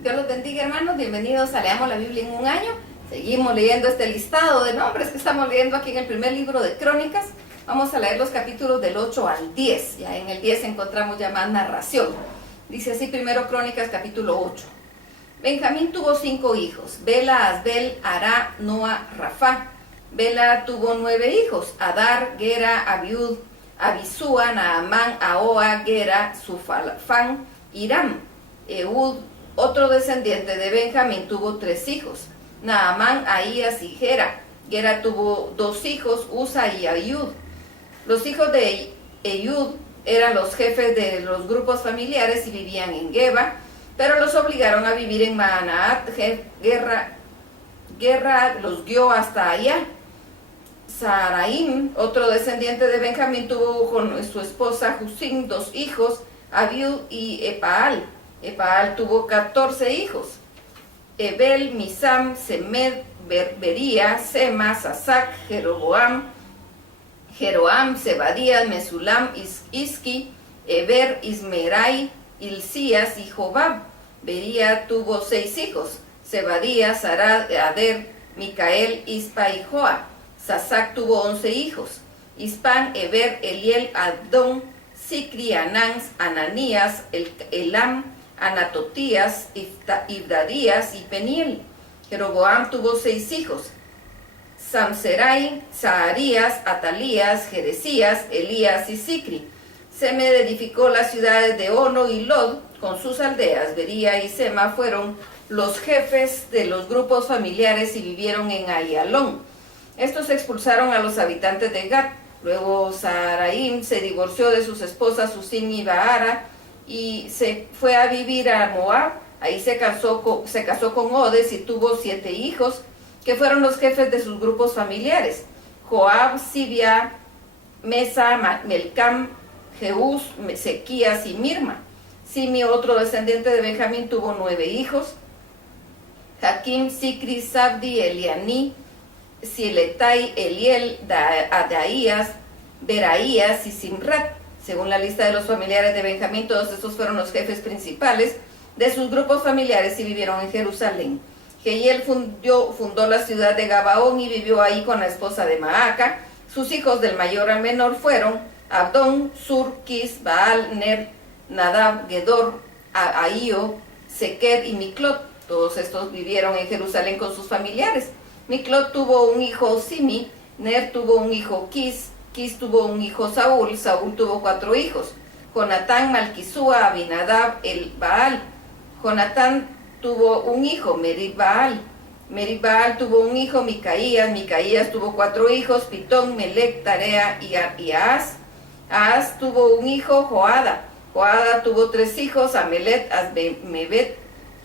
Dios los bendiga, hermanos. Bienvenidos a Leamos la Biblia en un año. Seguimos leyendo este listado de nombres que estamos leyendo aquí en el primer libro de Crónicas. Vamos a leer los capítulos del 8 al 10. Ya en el 10 encontramos ya más narración. Dice así primero Crónicas capítulo 8. Benjamín tuvo 5 hijos: Bela, Asbel, Ará, Noa, Rafá. Bela tuvo 9 hijos: Adar, Gera, Abiud, Abisúa, Naamán, Ahoa, Gera, Sufalfán, Hiram. Eud, otro descendiente de Benjamín, tuvo 3 hijos: Naamán, Ahías y Gera. Gera tuvo 2 hijos: Usa y Ayud. Los hijos de Eyud eran los jefes de los grupos familiares y vivían en Geba, pero los obligaron a vivir en Maanaat. Guerra los guió hasta allá. Saraim, otro descendiente de Benjamín, tuvo con su esposa Husim 2 hijos, Abiud y Epaal. Epaal tuvo 14 hijos: Ebel, Misam, Semed, Bería, Sema, Sasac, Jeroam, Zebadías, Mesulam, Isqui, Eber, Ismerai, Hilcías y Jobab. Bería tuvo 6 hijos: Zebadías, Arad, Ader, Micael, Ispa y Joa. Sasac tuvo 11 hijos: Ispan, Eber, Eliel, Abdón, Sicri, Anán, Ananías, Elam, Anatotías, Ibdadías y Peniel. Jeroboam tuvo 6 hijos: Samserai, Zaharías, Atalías, Jeresías, Elías y Sicri. Semed edificó las ciudades de Ono y Lod con sus aldeas. Bería y Sema fueron los jefes de los grupos familiares y vivieron en Ayalón. Estos expulsaron a los habitantes de Gat. Luego Saraim se divorció de sus esposas Husim y Baara y se fue a vivir a Moab. Ahí se casó con Odes y tuvo 7 hijos, que fueron los jefes de sus grupos familiares: Joab, Sibia, Mesa, Melcam, Jeús, Sequías y Mirma. Simi, otro descendiente de Benjamín, tuvo 9 hijos: Jaquim, Sicri, Sabdi, Elianí, Siletai, Eliel, Adaías, Beraías y Simrat. Según la lista de los familiares de Benjamín, todos estos fueron los jefes principales de sus grupos familiares y vivieron en Jerusalén. Jehiel fundó la ciudad de Gabaón y vivió ahí con la esposa de Maaca. Sus hijos del mayor al menor fueron Abdón, Sur, Quis, Baal, Ner, Nadab, Gedor, Ahío, Sequer y Miclot. Todos estos vivieron en Jerusalén con sus familiares. Miclot tuvo un hijo Simi, Ner tuvo un hijo Quis, Quis tuvo un hijo Saúl, Saúl tuvo 4 hijos: Jonatán, Malquisúa, Abinadab, el Baal. Jonatán tuvo un hijo, Merib-Baal. Merib-Baal tuvo un hijo, Micaías. Micaías tuvo 4 hijos: Pitón, Melec, Tarea y Ahaz. Ahaz tuvo un hijo, Joada. Joada tuvo 3 hijos: Amelet, Asbemebet,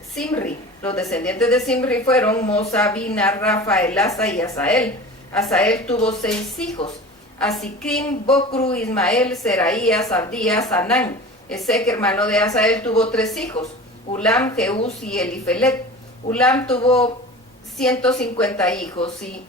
Simri. Los descendientes de Simri fueron Mosa, Bina, Rafa, Elasa y Asael. Asael tuvo 6 hijos: Asicrim, Bocru, Ismael, Seraías, Abdías, Anán. Esec, hermano de Asael, tuvo 3 hijos: Ulam, Jeús y Elifelet. Ulam tuvo 150 hijos y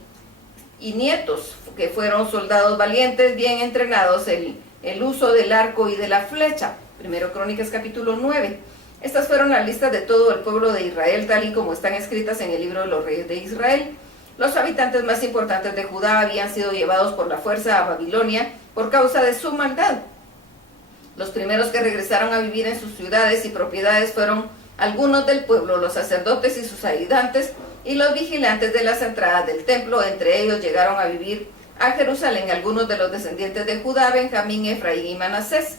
nietos, que fueron soldados valientes, bien entrenados en el uso del arco y de la flecha. Primero Crónicas capítulo 9. Estas fueron las listas de todo el pueblo de Israel, tal y como están escritas en el libro de los reyes de Israel. Los habitantes más importantes de Judá habían sido llevados por la fuerza a Babilonia por causa de su maldad. Los primeros que regresaron a vivir en sus ciudades y propiedades fueron algunos del pueblo, los sacerdotes y sus ayudantes, y los vigilantes de las entradas del templo. Entre ellos llegaron a vivir a Jerusalén algunos de los descendientes de Judá: Benjamín, Efraín y Manasés.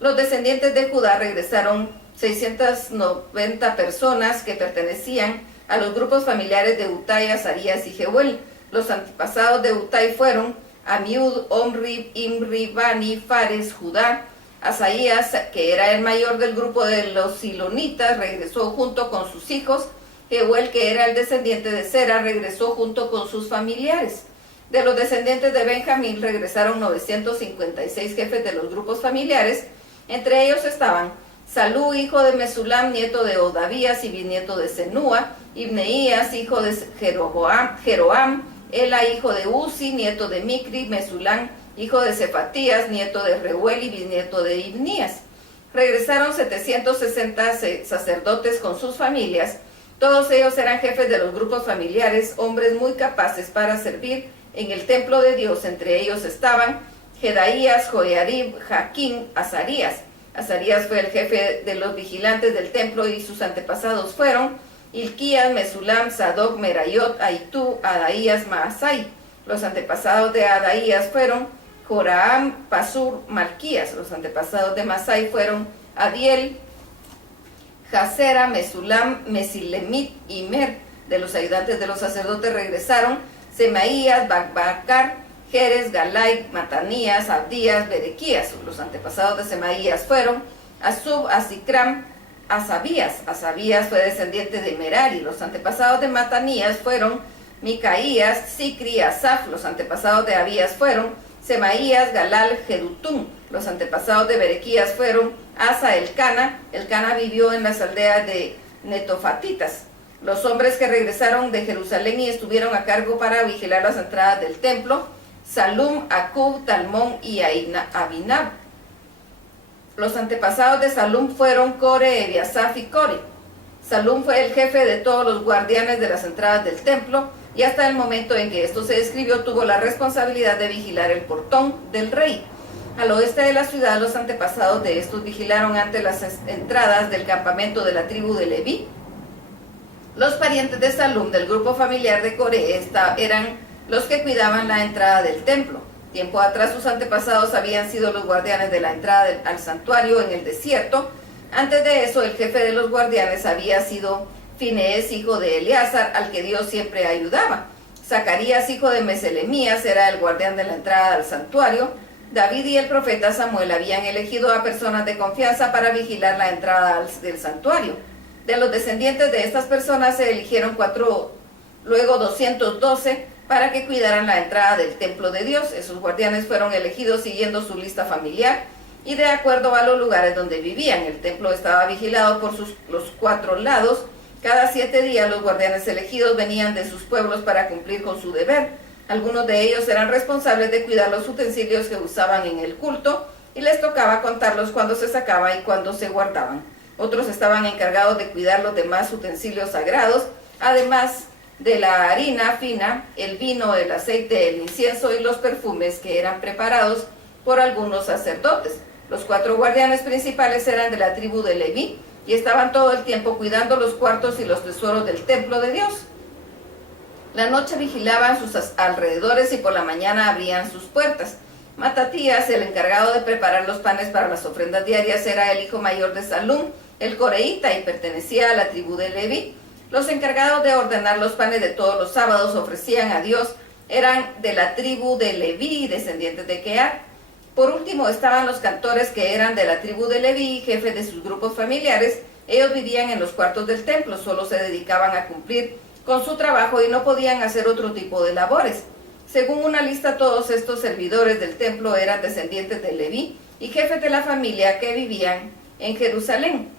Los descendientes de Judá regresaron 690 personas que pertenecían a los grupos familiares de Utai, Azarías y Jehuel. Los antepasados de Utai fueron Amiud, Omri, Imri, Bani, Fares, Judá. Asaías, que era el mayor del grupo de los silonitas, regresó junto con sus hijos. Jehuel, que era el descendiente de Sera, regresó junto con sus familiares. De los descendientes de Benjamín regresaron 956 jefes de los grupos familiares. Entre ellos estaban Salú, hijo de Mesulam, nieto de Odavías y bisnieto de Senúa; Ibneías, hijo de Jeroam; Ela, hijo de Uzi, nieto de Micri; Mesulam, hijo de Cefatías, nieto de Reuel y bisnieto de Ibnías. regresaron 760 sacerdotes con sus familias. Todos ellos eran jefes de los grupos familiares, hombres muy capaces para servir en el templo de Dios. Entre ellos estaban Jedaías, Joiarib, Jaquín, Azarías. Azarías fue el jefe de los vigilantes del templo y sus antepasados fueron Hilquías, Mesulam, Sadoc, Merayot, Aitú, Adaías, Maasai. Los antepasados de Adaías fueron Joraam, Pasur, Malquías. Los antepasados de Masai fueron Adiel, Jasera, Mesulam, Mesilemit y Mer. De los ayudantes de los sacerdotes regresaron Semaías, Bakbacar, Jerez, Galai, Matanías, Abdías, Berequías. Los antepasados de Semaías fueron Asub, Asicram, Asabías. Asabías fue descendiente de Merari. Los antepasados de Matanías fueron Micaías, Sicri, Asaf. Los antepasados de Abías fueron Semaías, Galal, Jedutún. Los antepasados de Berequías fueron Asa, Elcana. Elcana vivió en las aldeas de Netofatitas. Los hombres que regresaron de Jerusalén y estuvieron a cargo para vigilar las entradas del templo, Salum, Acub, Talmón y Abinab. Los antepasados de Salum fueron Core, Ebiasaf y Core. Salum fue el jefe de todos los guardianes de las entradas del templo y hasta el momento en que esto se escribió tuvo la responsabilidad de vigilar el portón del rey. Al oeste de la ciudad, los antepasados de estos vigilaron ante las entradas del campamento de la tribu de Leví. Los parientes de Salum del grupo familiar de Core eran los que cuidaban la entrada del templo. Tiempo atrás sus antepasados habían sido los guardianes de la entrada al santuario en el desierto. Antes de eso, el jefe de los guardianes había sido Finees, hijo de Eleazar, al que Dios siempre ayudaba. Zacarías, hijo de Meselemías, era el guardián de la entrada al santuario. David y el profeta Samuel habían elegido a personas de confianza para vigilar la entrada del santuario. De los descendientes de estas personas se eligieron 4, luego 212, para que cuidaran la entrada del templo de Dios. Esos guardianes fueron elegidos siguiendo su lista familiar y de acuerdo a los lugares donde vivían. El templo estaba vigilado por los 4 lados. Cada 7 días los guardianes elegidos venían de sus pueblos para cumplir con su deber. Algunos de ellos eran responsables de cuidar los utensilios que usaban en el culto y les tocaba contarlos cuando se sacaban y cuando se guardaban. Otros estaban encargados de cuidar los demás utensilios sagrados, además de la harina fina, el vino, el aceite, el incienso y los perfumes que eran preparados por algunos sacerdotes. Los 4 guardianes principales eran de la tribu de Leví y estaban todo el tiempo cuidando los cuartos y los tesoros del templo de Dios. La noche vigilaban sus alrededores y por la mañana abrían sus puertas. Matatías, el encargado de preparar los panes para las ofrendas diarias, era el hijo mayor de Salum, el coreíta, y pertenecía a la tribu de Leví. Los encargados de ordenar los panes de todos los sábados ofrecían a Dios eran de la tribu de Leví, descendientes de Kehat. Por último estaban los cantores, que eran de la tribu de Leví, jefe de sus grupos familiares. Ellos vivían en los cuartos del templo, solo se dedicaban a cumplir con su trabajo y no podían hacer otro tipo de labores. Según una lista, todos estos servidores del templo eran descendientes de Leví y jefes de la familia que vivían en Jerusalén.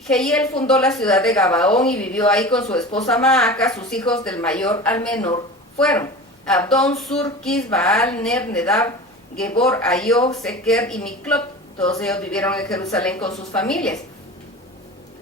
Jehiel fundó la ciudad de Gabaón y vivió ahí con su esposa Maaca. Sus hijos del mayor al menor fueron Abdón, Sur, Quis, Baal, Ner, Nedab, Gebor, Ayó, Sequer y Miclot. Todos ellos vivieron en Jerusalén con sus familias.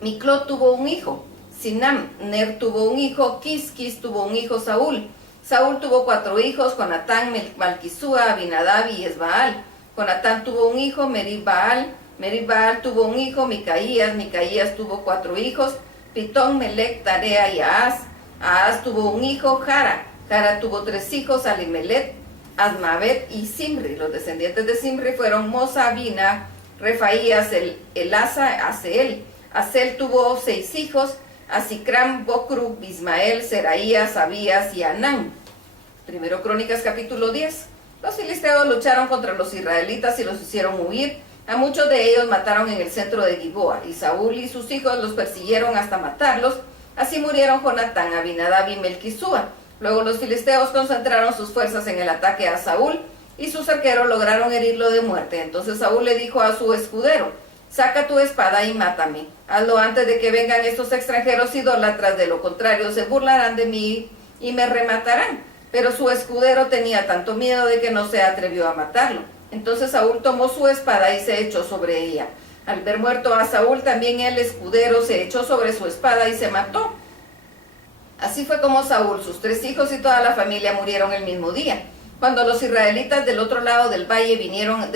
Miclot tuvo un hijo, Sinam. Ner tuvo un hijo, Quis tuvo un hijo, Saúl. Saúl tuvo 4 hijos, Jonatán, Malquisúa, Abinadab y Esbaal. Jonatán tuvo un hijo, Merib-Baal. Merib-Baal tuvo un hijo, Micaías. Micaías tuvo 4 hijos, Pitón, Melec, Tarea y Ahaz. Ahaz tuvo un hijo, Jara. Jara tuvo 3 hijos, Alimelet, Asmavet y Simri. Los descendientes de Simri fueron Mosa, Bina, Refaías, Elasa, Aseel. Aseel tuvo 6 hijos, Asicram, Bocru, Ismael, Seraías, Abías y Anán. Primero Crónicas capítulo 10. Los filisteos lucharon contra los israelitas y los hicieron huir. A muchos de ellos mataron en el centro de Gilboa, y Saúl y sus hijos los persiguieron hasta matarlos. Así murieron Jonatán, Abinadab y Melquisúa. Luego los filisteos concentraron sus fuerzas en el ataque a Saúl, y sus arqueros lograron herirlo de muerte. Entonces Saúl le dijo a su escudero: saca tu espada y mátame. Hazlo antes de que vengan estos extranjeros idólatras, de lo contrario se burlarán de mí y me rematarán. Pero su escudero tenía tanto miedo de que no se atrevió a matarlo. Entonces Saúl tomó su espada y se echó sobre ella. Al ver muerto a Saúl, también el escudero se echó sobre su espada y se mató. Así fue como Saúl, sus 3 hijos y toda la familia murieron el mismo día. Cuando los israelitas del otro lado del valle vieron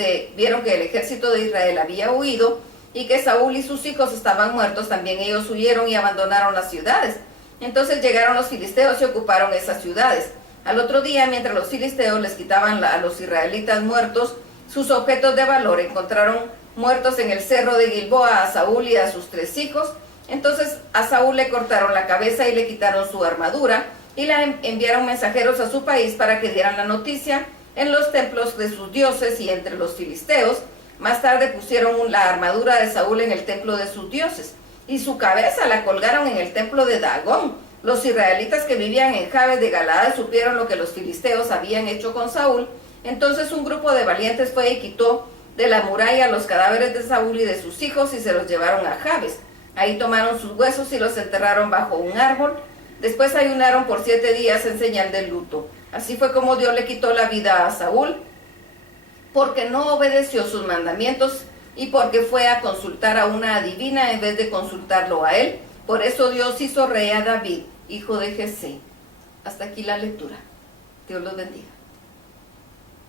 que el ejército de Israel había huido y que Saúl y sus hijos estaban muertos, también ellos huyeron y abandonaron las ciudades. Entonces llegaron los filisteos y ocuparon esas ciudades. Al otro día, mientras los filisteos les quitaban a los israelitas muertos sus objetos de valor, encontraron muertos en el cerro de Gilboa a Saúl y a sus 3 hijos. Entonces a Saúl le cortaron la cabeza y le quitaron su armadura y la enviaron mensajeros a su país para que dieran la noticia en los templos de sus dioses y entre los filisteos. Más tarde pusieron la armadura de Saúl en el templo de sus dioses y su cabeza la colgaron en el templo de Dagón. Los israelitas que vivían en Jabes de Galaad supieron lo que los filisteos habían hecho con Saúl. Entonces un grupo de valientes fue y quitó de la muralla los cadáveres de Saúl y de sus hijos y se los llevaron a Jabes. Ahí tomaron sus huesos y los enterraron bajo un árbol. Después ayunaron por 7 días en señal de luto. Así fue como Dios le quitó la vida a Saúl, porque no obedeció sus mandamientos y porque fue a consultar a una adivina en vez de consultarlo a él. Por eso Dios hizo rey a David, hijo de Jesé. Hasta aquí la lectura. Dios los bendiga.